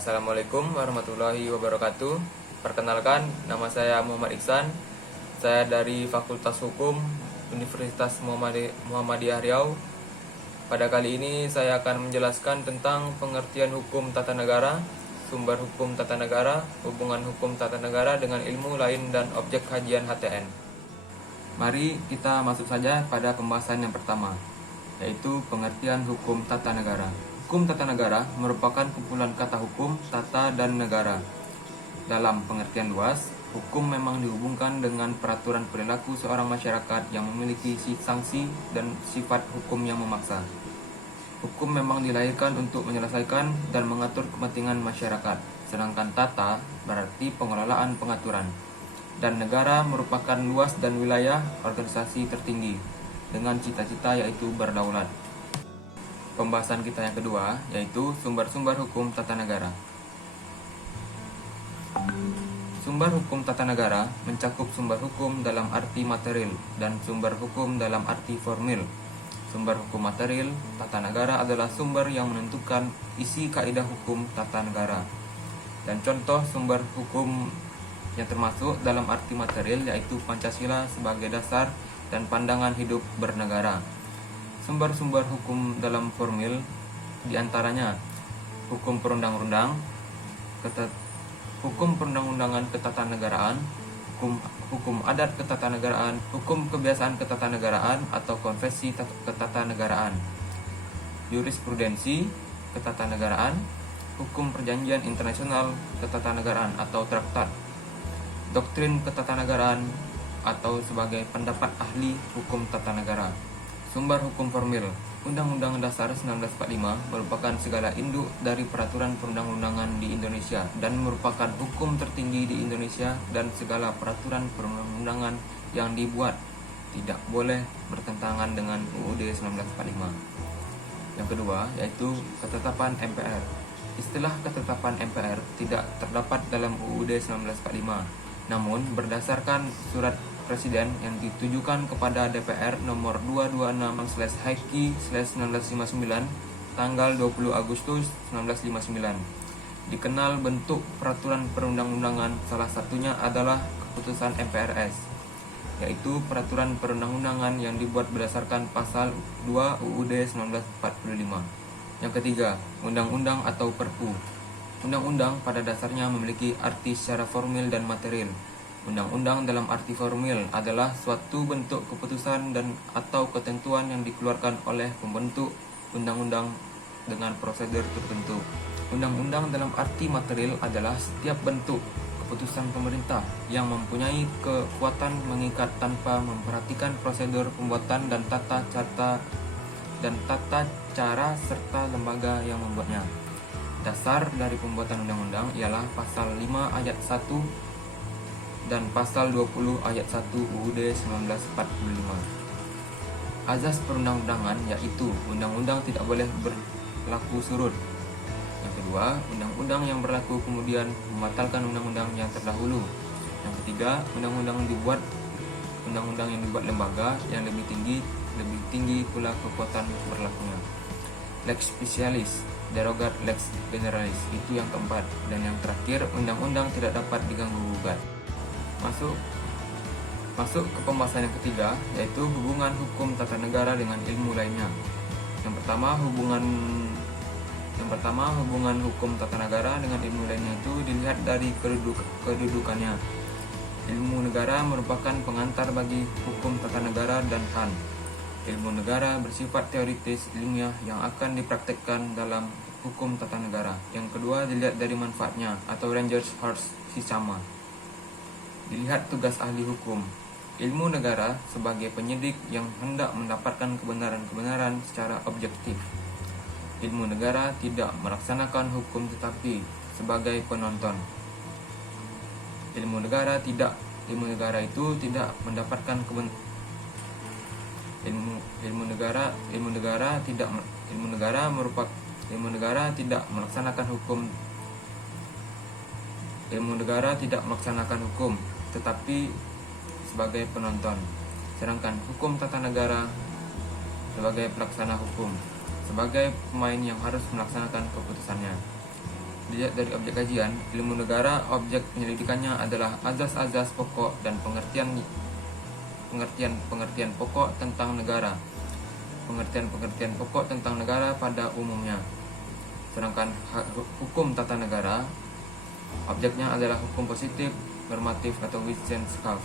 Assalamualaikum warahmatullahi wabarakatuh. Perkenalkan, nama saya Muhammad Iksan. Saya dari Fakultas Hukum Universitas Muhammadiyah Riau. Pada kali ini saya akan menjelaskan tentang pengertian hukum tata negara, sumber hukum tata negara, hubungan hukum tata negara dengan ilmu lain dan objek kajian HTN. Mari kita masuk saja pada pembahasan yang pertama, yaitu pengertian hukum tata negara. Hukum tata negara merupakan kumpulan kata hukum, tata, dan negara. Dalam pengertian luas, hukum memang dihubungkan dengan peraturan perilaku seorang masyarakat yang memiliki sanksi dan sifat hukum yang memaksa. Hukum memang dilahirkan untuk menyelesaikan dan mengatur kepentingan masyarakat, sedangkan tata berarti pengelolaan pengaturan. Dan negara merupakan luas dan wilayah organisasi tertinggi dengan cita-cita yaitu berdaulat. Pembahasan kita yang kedua yaitu sumber-sumber hukum tata negara. Sumber hukum tata negara mencakup sumber hukum dalam arti material dan sumber hukum dalam arti formil. Sumber hukum material tata negara adalah sumber yang menentukan isi kaidah hukum tata negara. Dan contoh sumber hukum yang termasuk dalam arti material yaitu Pancasila sebagai dasar dan pandangan hidup bernegara. Sumber-sumber hukum dalam formil diantaranya hukum perundang-undangan, ketatanegaraan, hukum adat ketatanegaraan, hukum kebiasaan ketatanegaraan atau konvensi ketatanegaraan, jurisprudensi ketatanegaraan, hukum perjanjian internasional ketatanegaraan atau traktat, doktrin ketatanegaraan atau sebagai pendapat ahli hukum tata negara. Sumber hukum formil. Undang-Undang Dasar 1945 merupakan segala induk dari peraturan perundang-undangan di Indonesia dan merupakan hukum tertinggi di Indonesia, dan segala peraturan perundang-undangan yang dibuat tidak boleh bertentangan dengan UUD 1945. Yang kedua yaitu ketetapan MPR. Istilah ketetapan MPR tidak terdapat dalam UUD 1945, namun berdasarkan surat Presiden yang ditujukan kepada DPR nomor 226/HQ/1959 tanggal 20 Agustus 1959. Dikenal bentuk peraturan perundang-undangan, salah satunya adalah keputusan MPRS, yaitu peraturan perundang-undangan yang dibuat berdasarkan pasal 2 UUD 1945. Yang ketiga, undang-undang atau Perpu. Undang-undang pada dasarnya memiliki arti secara formil dan material. Undang-undang dalam arti formil adalah suatu bentuk keputusan dan atau ketentuan yang dikeluarkan oleh pembentuk undang-undang dengan prosedur tertentu. Undang-undang dalam arti material adalah setiap bentuk keputusan pemerintah yang mempunyai kekuatan mengikat tanpa memperhatikan prosedur pembuatan dan tata cara serta lembaga yang membuatnya. Dasar dari pembuatan undang-undang ialah pasal 5 ayat 1 dan pasal 20 ayat 1 UUD 1945. Azas perundang-undangan yaitu undang-undang tidak boleh berlaku surut. Yang kedua, undang-undang yang berlaku kemudian membatalkan undang-undang yang terdahulu. Yang ketiga, undang-undang yang dibuat lembaga yang lebih tinggi pula kekuatan berlakunya. Lex specialis, derogat lex generalis, itu yang keempat. Dan yang terakhir, undang-undang tidak dapat diganggu-gugat. Masuk ke pembahasan yang ketiga, yaitu hubungan hukum tata negara dengan ilmu lainnya. Yang pertama, hubungan hukum tata negara dengan ilmu lainnya itu dilihat dari kedudukannya. Ilmu negara merupakan pengantar bagi hukum tata negara dan HAN. Ilmu negara bersifat teoritis ilmiah yang akan dipraktekkan dalam hukum tata negara. Yang kedua, dilihat dari manfaatnya atau Rangers Horse Sisama. Dilihat tugas ahli hukum. Ilmu negara sebagai penyidik yang hendak mendapatkan kebenaran-kebenaran secara objektif. Ilmu negara tidak melaksanakan hukum tetapi sebagai penonton. Ilmu negara itu tidak mendapatkan ilmu negara tidak melaksanakan hukum tetapi sebagai penonton, sedangkan hukum tata negara sebagai pelaksana hukum, sebagai pemain yang harus melaksanakan keputusannya. Dilihat dari objek kajian, ilmu negara, objek penyelidikannya adalah azas-azas pokok dan pengertian pokok tentang negara. Pengertian pokok tentang negara pada umumnya. Sedangkan hukum tata negara, objeknya adalah hukum positif, normatif atau Wissenskaft.